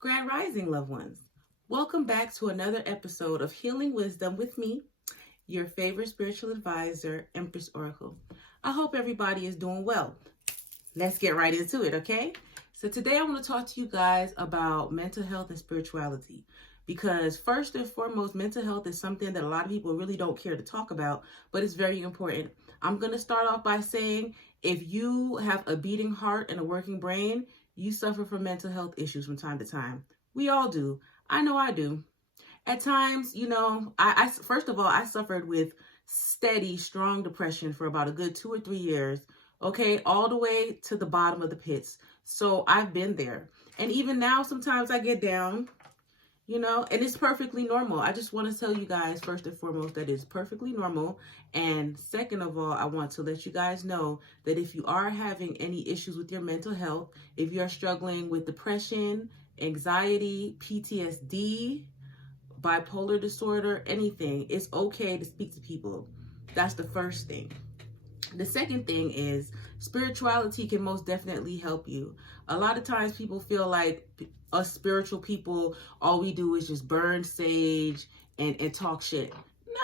Grand Rising, loved ones. Welcome back to another episode of Healing Wisdom with me, your favorite spiritual advisor, Empress Oracle. I hope everybody is doing well. Let's get right into it, okay? So today I want to talk to you guys about mental health and spirituality. Because first and foremost, mental health is something that a lot of people really don't care to talk about, but it's very important. I'm going to start off by saying if you have a beating heart and a working brain, you suffer from mental health issues from time to time. We all do. I know I do. At times, I first of all, I suffered with steady, strong depression for about a good 2 or 3 years. Okay, all the way to the bottom of the pits. So I've been there. And even now, sometimes I get down, and it's perfectly normal. I just want to tell you guys, first and foremost, that it's perfectly normal. And second of all, I want to let you guys know that if you are having any issues with your mental health, if you're struggling with depression, anxiety, PTSD, bipolar disorder, anything, it's okay to speak to people. That's the first thing. The second thing is spirituality can most definitely help you. A lot of times people feel like us spiritual people, all we do is just burn sage and talk shit.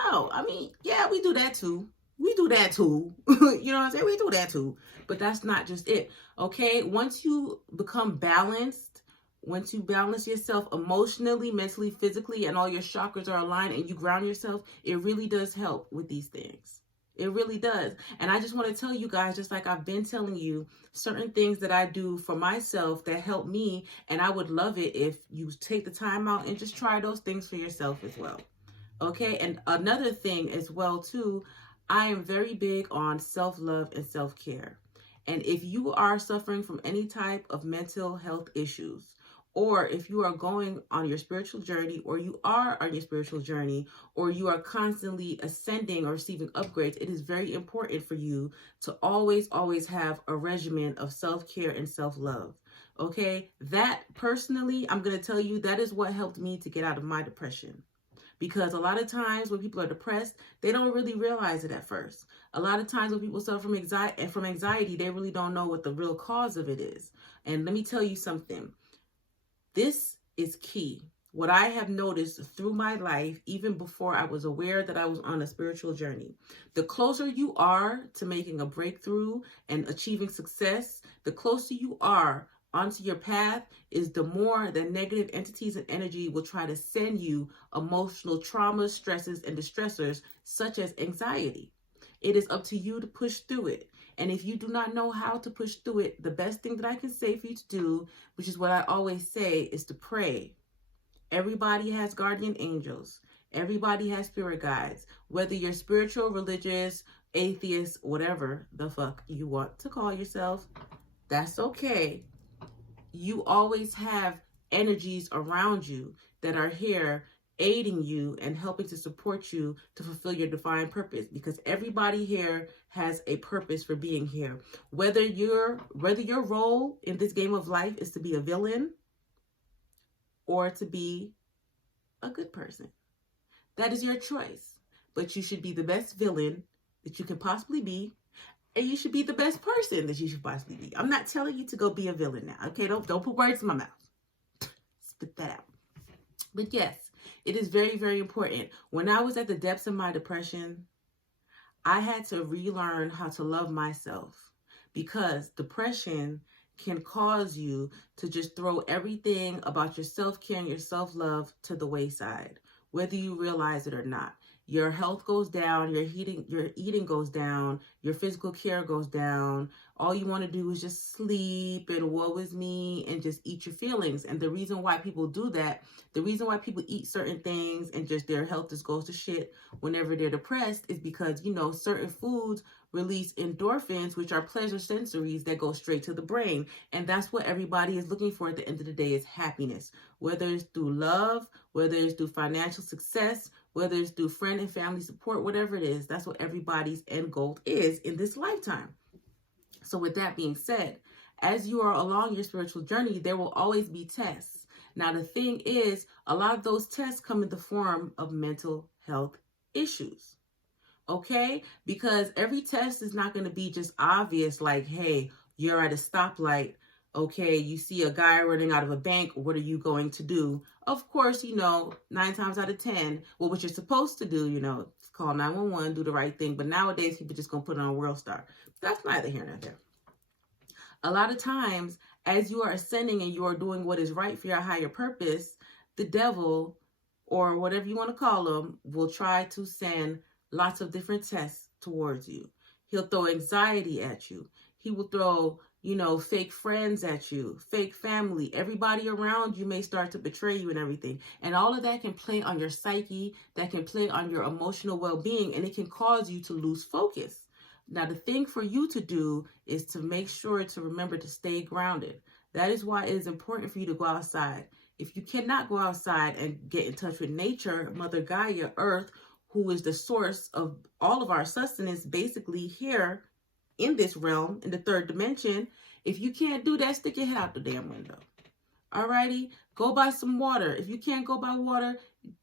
No, I mean, yeah, we do that too. We do that too. You know what I'm saying? We do that too. But that's not just it. Okay? Once you become balanced, once you balance yourself emotionally, mentally, physically, and all your chakras are aligned and you ground yourself, it really does help with these things. It really does. And I just want to tell you guys, just like I've been telling you, certain things that I do for myself that help me. And I would love it if you take the time out and just try those things for yourself as well. Okay. And another thing as well, too, I am very big on self-love and self-care. And if you are suffering from any type of mental health issues, or if you are going on your spiritual journey, or you are on your spiritual journey, or you are constantly ascending or receiving upgrades, it is very important for you to always have a regimen of self-care and self-love. Okay? That personally, I'm going to tell you, that is what helped me to get out of my depression. Because a lot of times when people are depressed, they don't really realize it at first. A lot of times when people suffer from anxiety, they really don't know what the real cause of it is. And let me tell you something. This is key. What I have noticed through my life, even before I was aware that I was on a spiritual journey, the closer you are to making a breakthrough and achieving success, the closer you are onto your path, is the more that negative entities and energy will try to send you emotional traumas, stresses, and distressors, such as anxiety. It is up to you to push through it. And if you do not know how to push through it, the best thing that I can say for you to do, which is what I always say, is to pray. Everybody has guardian angels. Everybody has spirit guides. Whether you're spiritual, religious, atheist, whatever the fuck you want to call yourself, that's okay. You always have energies around you that are here aiding you and helping to support you to fulfill your divine purpose, because everybody here has a purpose for being here. Whether your role in this game of life is to be a villain or to be a good person, that is your choice. But you should be the best villain that you can possibly be, and you should be the best person that you should possibly be. I'm not telling you to go be a villain now, okay? Don't put words in my mouth. Spit that out. But yes, it is very, very important. When I was at the depths of my depression, I had to relearn how to love myself, because depression can cause you to just throw everything about your self-care and your self-love to the wayside, whether you realize it or not. Your health goes down, your eating goes down, your physical care goes down. All you want to do is just sleep and woe is me and just eat your feelings. And the reason why people do that, the reason why people eat certain things and just their health just goes to shit whenever they're depressed, is because, certain foods release endorphins, which are pleasure sensories that go straight to the brain. And that's what everybody is looking for at the end of the day, is happiness. Whether it's through love, whether it's through financial success, whether it's through friend and family support, whatever it is, that's what everybody's end goal is in this lifetime. So with that being said, as you are along your spiritual journey, there will always be tests. Now, the thing is, a lot of those tests come in the form of mental health issues. Okay? Because every test is not going to be just obvious, like, hey, you're at a stoplight. Okay, you see a guy running out of a bank, what are you going to do? Of course, 9 times out of 10, well, what you're supposed to do, call 911, do the right thing. But nowadays, people just going to put it on World Star. That's neither here nor there. A lot of times, as you are ascending and you are doing what is right for your higher purpose, the devil, or whatever you want to call him, will try to send lots of different tests towards you. He'll throw anxiety at you. He will throw, fake friends at you, fake family. Everybody around you may start to betray you and everything. And all of that can play on your psyche, that can play on your emotional well-being, and it can cause you to lose focus. Now, the thing for you to do is to make sure to remember to stay grounded. That is why it is important for you to go outside. If you cannot go outside and get in touch with nature, Mother Gaia, Earth, who is the source of all of our sustenance, basically here in this realm, in the third dimension, if you can't do that, stick your head out the damn window. Alrighty? Go buy some water. If you can't go buy water,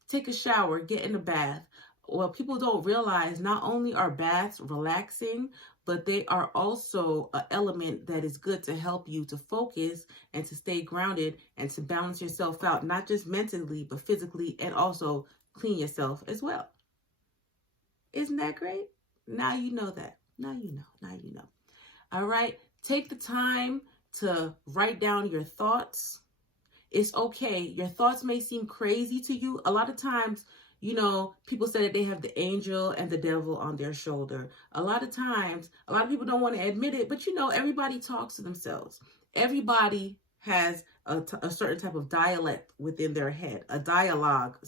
take a shower, get in a bath. Well, people don't realize not only are baths relaxing, but they are also an element that is good to help you to focus and to stay grounded and to balance yourself out, not just mentally, but physically, and also clean yourself as well. Isn't that great? Now you know that. Now you know. All right. Take the time to write down your thoughts. It's okay. Your thoughts may seem crazy to you. A lot of times, people say that they have the angel and the devil on their shoulder. A lot of times, a lot of people don't want to admit it, but everybody talks to themselves. Everybody has a certain type of dialect within their head, a dialogue,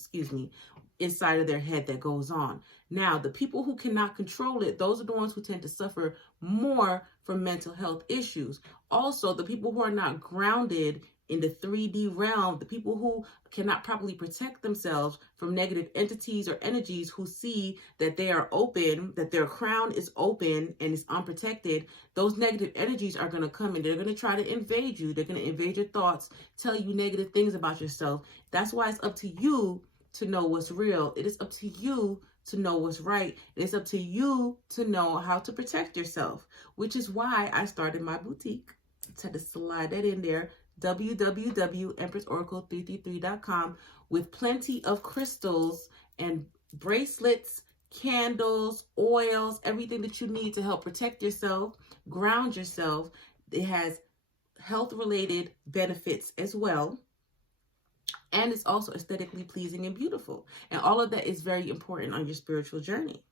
inside of their head that goes on. Now, the people who cannot control it, those are the ones who tend to suffer more from mental health issues. Also, the people who are not grounded in the 3D realm, the people who cannot properly protect themselves from negative entities or energies who see that they are open, that their crown is open and is unprotected, those negative energies are going to come and they're going to try to invade you. They're going to invade your thoughts, tell you negative things about yourself. That's why it's up to you to know what's real. It is up to you to know what's right. It's up to you to know how to protect yourself, which is why I started my boutique. I had to slide that in there. www.EmpressOracle333.com with plenty of crystals and bracelets, candles, oils, everything that you need to help protect yourself, ground yourself. It has health-related benefits as well. And it's also aesthetically pleasing and beautiful. And all of that is very important on your spiritual journey.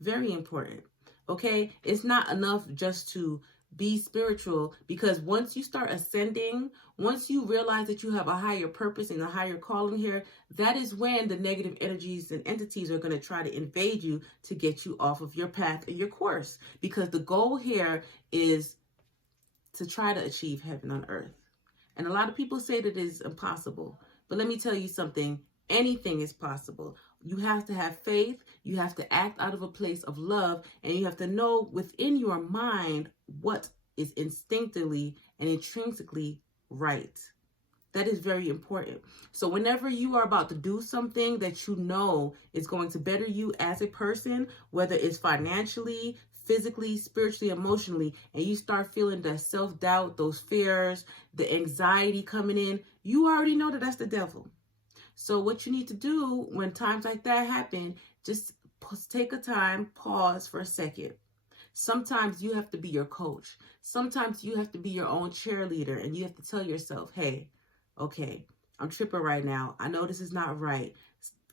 Very important. Okay? It's not enough just to be spiritual, because once you start ascending, once you realize that you have a higher purpose and a higher calling here, that is when the negative energies and entities are going to try to invade you to get you off of your path and your course. Because the goal here is to try to achieve heaven on earth. And a lot of people say that it is impossible. But let me tell you something. Anything is possible. You have to have faith. You have to act out of a place of love. And you have to know within your mind what is instinctively and intrinsically right. That is very important. So whenever you are about to do something that you know is going to better you as a person, whether it's financially, physically, spiritually, emotionally, and you start feeling the self-doubt, those fears, the anxiety coming in, you already know that that's the devil. So what you need to do when times like that happen, just take a time, pause for a second. Sometimes you have to be your coach. Sometimes you have to be your own cheerleader, and you have to tell yourself, hey, okay, I'm tripping right now. I know this is not right.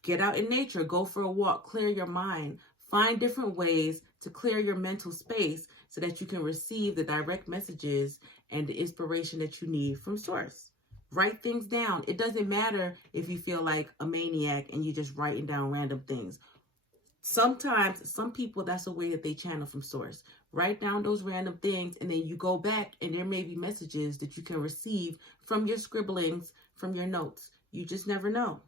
Get out in nature, go for a walk, clear your mind, find different ways to clear your mental space so that you can receive the direct messages and the inspiration that you need from source. Write things down. It doesn't matter if you feel like a maniac and you're just writing down random things. Sometimes, some people, that's a way that they channel from source. Write down those random things, and then you go back and there may be messages that you can receive from your scribblings, from your notes. You just never know.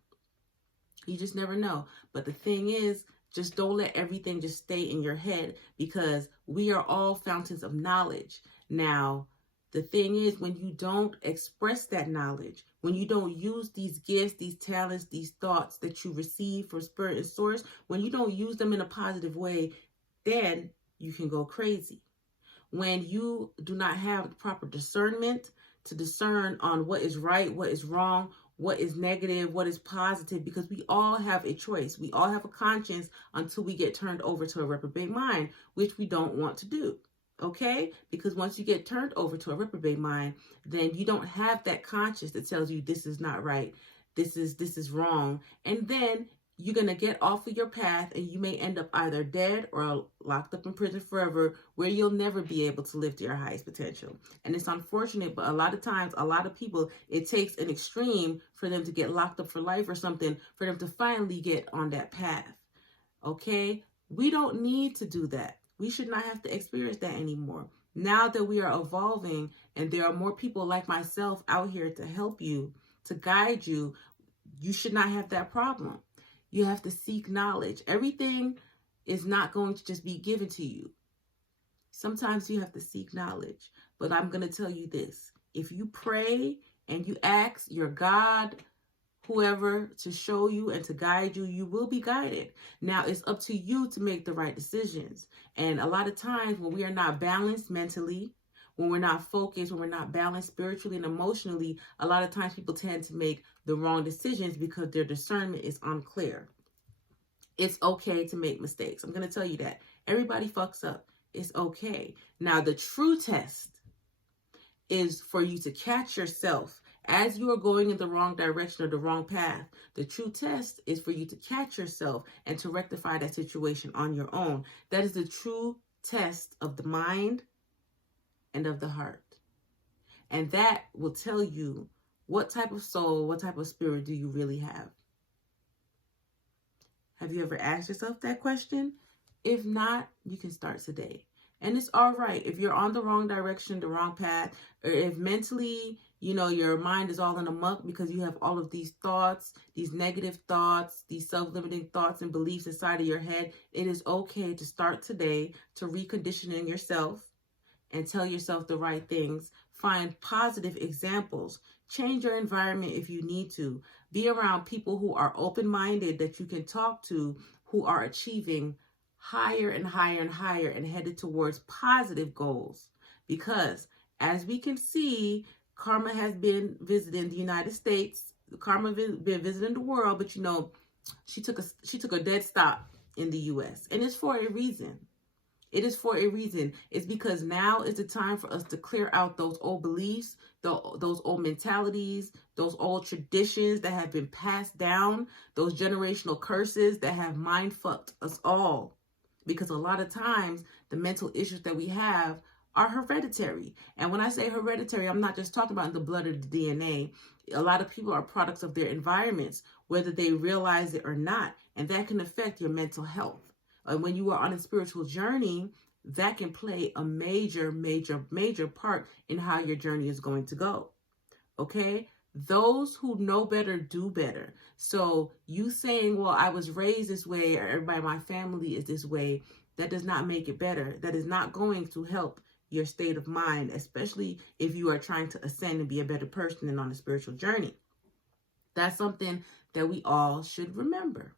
You just never know. But the thing is, just don't let everything just stay in your head, because we are all fountains of knowledge. Now, the thing is, when you don't express that knowledge, when you don't use these gifts, these talents, these thoughts that you receive from spirit and source, when you don't use them in a positive way, then you can go crazy. When you do not have proper discernment to discern on what is right, what is wrong, what is negative, what is positive, because we all have a choice. We all have a conscience until we get turned over to a reprobate mind, which we don't want to do. Okay? Because once you get turned over to a reprobate mind, then you don't have that conscience that tells you this is not right, this is wrong. And then you're going to get off of your path, and you may end up either dead or locked up in prison forever, where you'll never be able to live to your highest potential. And it's unfortunate, but a lot of times, a lot of people, it takes an extreme for them to get locked up for life or something, for them to finally get on that path. Okay? We don't need to do that. We should not have to experience that anymore. Now that we are evolving, and there are more people like myself out here to help you, to guide you, you should not have that problem. You have to seek knowledge. Everything is not going to just be given to you. Sometimes you have to seek knowledge. But I'm going to tell you this. If you pray and you ask your God, whoever, to show you and to guide you, you will be guided. Now, it's up to you to make the right decisions. And a lot of times when we are not balanced mentally, when we're not focused, when we're not balanced spiritually and emotionally, a lot of times people tend to make the wrong decisions because their discernment is unclear. It's okay to make mistakes. I'm going to tell you that. Everybody fucks up. It's okay. Now, the true test is for you to catch yourself as you are going in the wrong direction or the wrong path. The true test is for you to catch yourself and to rectify that situation on your own. That is the true test of the mind and of the heart. And that will tell you what type of soul, what type of spirit do you really have. Have you ever asked yourself that question? If not, you can start today. And it's all right if you're on the wrong direction, the wrong path, or if mentally, your mind is all in a muck because you have all of these thoughts, these negative thoughts, these self-limiting thoughts and beliefs inside of your head. It is okay to start today to reconditioning yourself and tell yourself the right things. Find positive examples. Change your environment if you need to. Be around people who are open-minded that you can talk to, who are achieving higher and higher and higher and headed towards positive goals. Because as we can see, karma has been visiting the United States. Karma has been visiting the world, but she took a dead stop in the U.S. And it's for a reason. It is for a reason. It's because now is the time for us to clear out those old beliefs, those old mentalities, those old traditions that have been passed down, those generational curses that have mind fucked us all. Because a lot of times the mental issues that we have are hereditary. And when I say hereditary, I'm not just talking about in the blood or the DNA. A lot of people are products of their environments, whether they realize it or not. And that can affect your mental health. And when you are on a spiritual journey, that can play a major, major, major part in how your journey is going to go. Okay? Those who know better do better. So you saying, well, I was raised this way, or everybody in my family is this way, that does not make it better. That is not going to help your state of mind, especially if you are trying to ascend and be a better person and on a spiritual journey. That's something that we all should remember,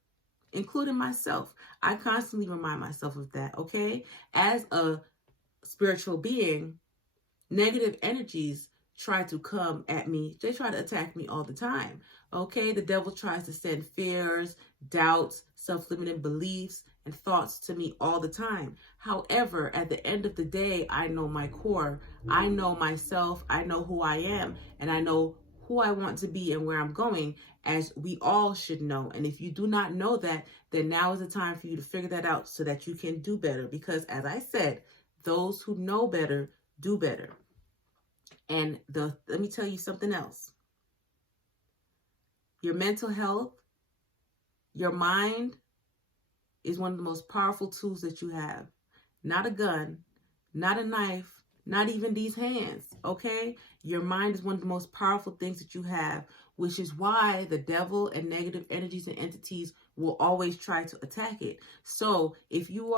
including myself. I constantly remind myself of that, okay? As a spiritual being, negative energies try to come at me. They try to attack me all the time, okay? The devil tries to send fears, doubts, self-limiting beliefs, and thoughts to me all the time. However, at the end of the day, I know my core. I know myself. I know who I am, and I know who I want to be and where I'm going, as we all should know. And if you do not know that, then now is the time for you to figure that out so that you can do better. Because as I said, those who know better do better. And let me tell you something else. Your mental health, your mind is one of the most powerful tools that you have. Not a gun, not a knife, not even these hands, okay? Your mind is one of the most powerful things that you have, which is why the devil and negative energies and entities will always try to attack it. So if you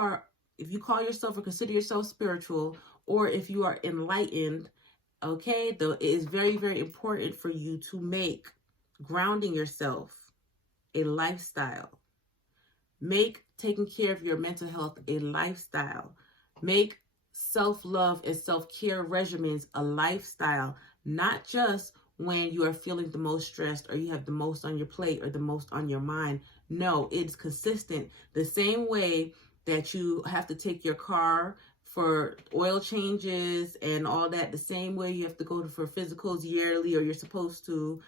call yourself or consider yourself spiritual, or if you are enlightened, okay, it is very, very important for you to make grounding yourself a lifestyle. Make taking care of your mental health a lifestyle. Make self-love and self-care regimens a lifestyle, not just when you are feeling the most stressed or you have the most on your plate or the most on your mind. No, it's consistent. The same way that you have to take your car for oil changes and all that, the same way you have to go for physicals yearly, or you're supposed to,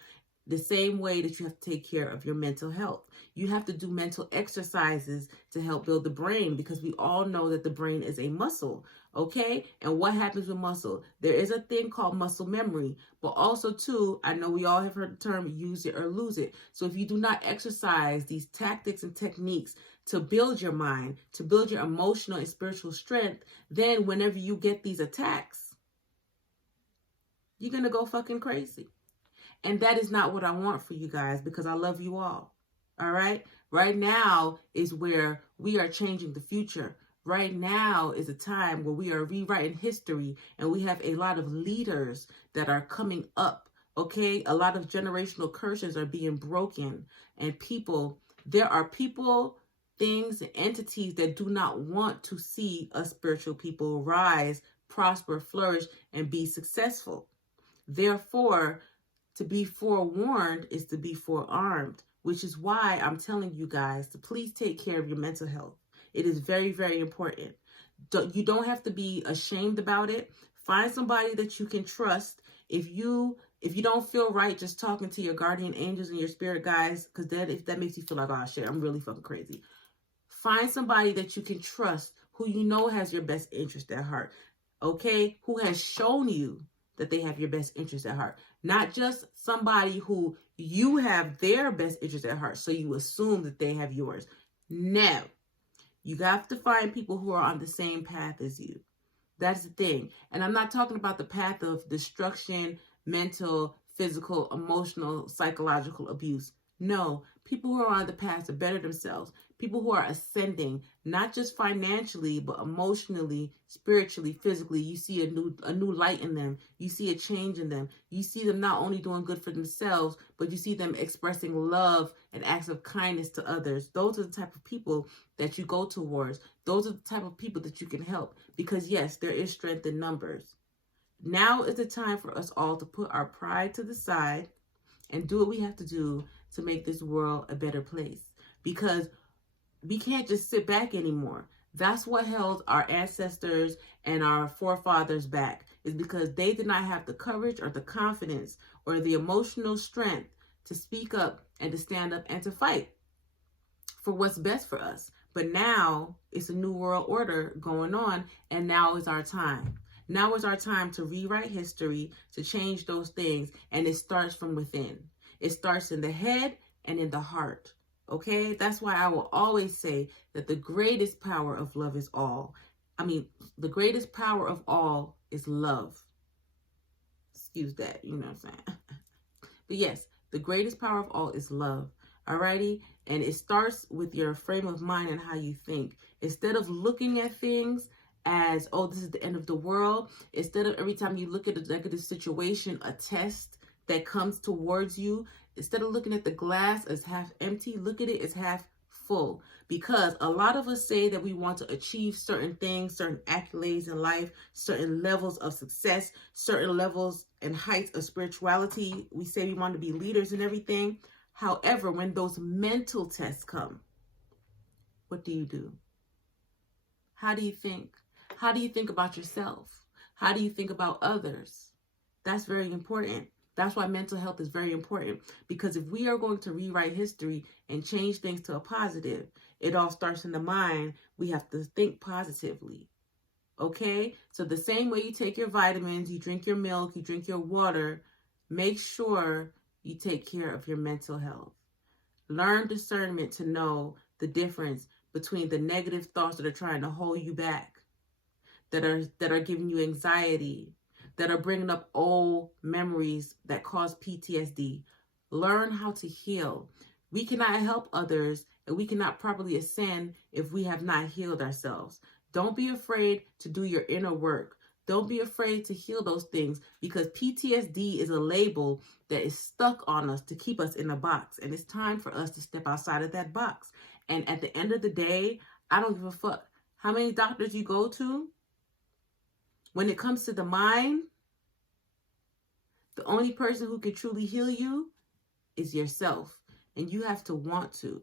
the same way that you have to take care of your mental health. You have to do mental exercises to help build the brain, because we all know that the brain is a muscle, okay? And what happens with muscle? There is a thing called muscle memory, but also too, I know we all have heard the term use it or lose it. So if you do not exercise these tactics and techniques to build your mind, to build your emotional and spiritual strength, then whenever you get these attacks, you're going to go fucking crazy. And that is not what I want for you guys, because I love you all. All right? Right now is where we are changing the future. Right now is a time where we are rewriting history, and we have a lot of leaders that are coming up. Okay? A lot of generational curses are being broken, and there are people, things, and entities that do not want to see us spiritual people rise, prosper, flourish, and be successful. Therefore, to be forewarned is to be forearmed, which is why I'm telling you guys to please take care of your mental health. It is very, very important. You don't have to be ashamed about it. Find somebody that you can trust. If you don't feel right just talking to your guardian angels and your spirit guides, because if that makes you feel like, oh shit, I'm really fucking crazy. Find somebody that you can trust, who you know has your best interest at heart, okay? Who has shown you that they have your best interest at heart. Not just somebody who you have their best interest at heart, so you assume that they have yours. No. You have to find people who are on the same path as you. That's the thing. And I'm not talking about the path of destruction, mental, physical, emotional, psychological abuse. No, people who are on the path to better themselves. People who are ascending, not just financially, but emotionally, spiritually, physically. You see a new light in them. You see a change in them. You see them not only doing good for themselves, but you see them expressing love and acts of kindness to others. Those are the type of people that you go towards. Those are the type of people that you can help. Because yes, there is strength in numbers. Now is the time for us all to put our pride to the side and do what we have to do to make this world a better place. Because we can't just sit back anymore. That's what held our ancestors and our forefathers back, is because they did not have the courage or the confidence or the emotional strength to speak up and to stand up and to fight for what's best for us. But now it's a new world order going on, and now is our time. Now is our time to rewrite history, to change those things, and it starts from within. It starts in the head and in the heart. Okay, that's why I will always say that the greatest power of love is all. The greatest power of all is love. Excuse that, you know what I'm saying? But yes, the greatest power of all is love. Alrighty? And it starts with your frame of mind and how you think. Instead of looking at things as, oh, this is the end of the world, instead of every time you look at a negative situation, a test that comes towards you, instead of looking at the glass as half empty, look at it as half full. Because a lot of us say that we want to achieve certain things, certain accolades in life, certain levels of success, certain levels and heights of spirituality. We say we want to be leaders and everything. However, when those mental tests come, what do? How do you think? How do you think about yourself? How do you think about others? That's very important. That's why mental health is very important, because if we are going to rewrite history and change things to a positive, it all starts in the mind. We have to think positively. Okay? So the same way you take your vitamins, you drink your milk, you drink your water, make sure you take care of your mental health. Learn discernment to know the difference between the negative thoughts that are trying to hold you back, that are giving you anxiety, that are bringing up old memories that cause PTSD. Learn how to heal. We cannot help others, and we cannot properly ascend if we have not healed ourselves. Don't be afraid to do your inner work. Don't be afraid to heal those things, because PTSD is a label that is stuck on us to keep us in a box. And it's time for us to step outside of that box. And at the end of the day, I don't give a fuck how many doctors you go to. When it comes to the mind, The only person who can truly heal you is yourself, and you have to want to.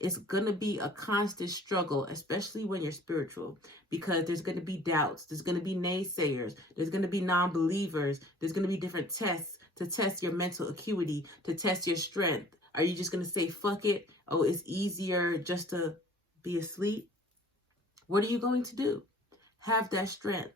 It's going to be a constant struggle, especially when you're spiritual, because there's going to be doubts. There's going to be naysayers. There's going to be non-believers. There's going to be different tests to test your mental acuity, to test your strength. Are you just going to say, fuck it? Oh, it's easier just to be asleep? What are you going to do? Have that strength.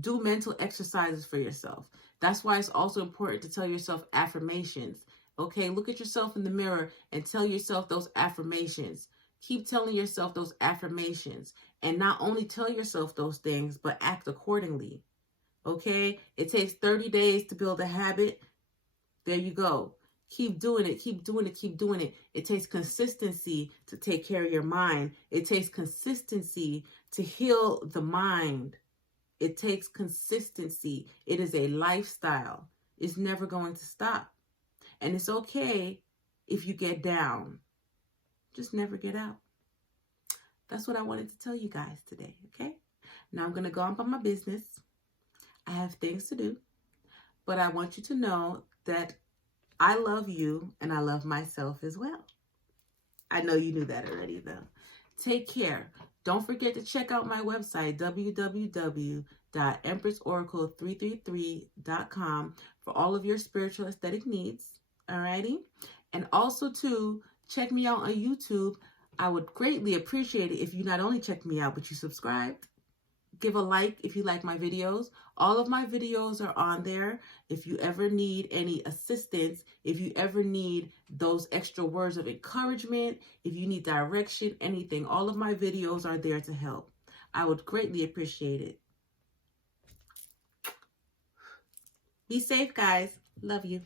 Do mental exercises for yourself. That's why it's also important to tell yourself affirmations. Okay, look at yourself in the mirror and tell yourself those affirmations. Keep telling yourself those affirmations. And not only tell yourself those things, but act accordingly. Okay, it takes 30 days to build a habit. There you go. Keep doing it, keep doing it, keep doing it. It takes consistency to take care of your mind. It takes consistency to heal the mind. It takes consistency. It is a lifestyle. It's never going to stop. And it's okay if you get down. Just never get out. That's what I wanted to tell you guys today, okay? Now I'm going to go on about my business. I have things to do. But I want you to know that I love you and I love myself as well. I know you knew that already, though. Take care. Don't forget to check out my website, www.empressoracle333.com, for all of your spiritual aesthetic needs. Alrighty? And also, too, check me out on YouTube. I would greatly appreciate it if you not only check me out, but you subscribed. Give a like if you like my videos. All of my videos are on there. If you ever need any assistance, if you ever need those extra words of encouragement, if you need direction, anything, all of my videos are there to help. I would greatly appreciate it. Be safe, guys. Love you.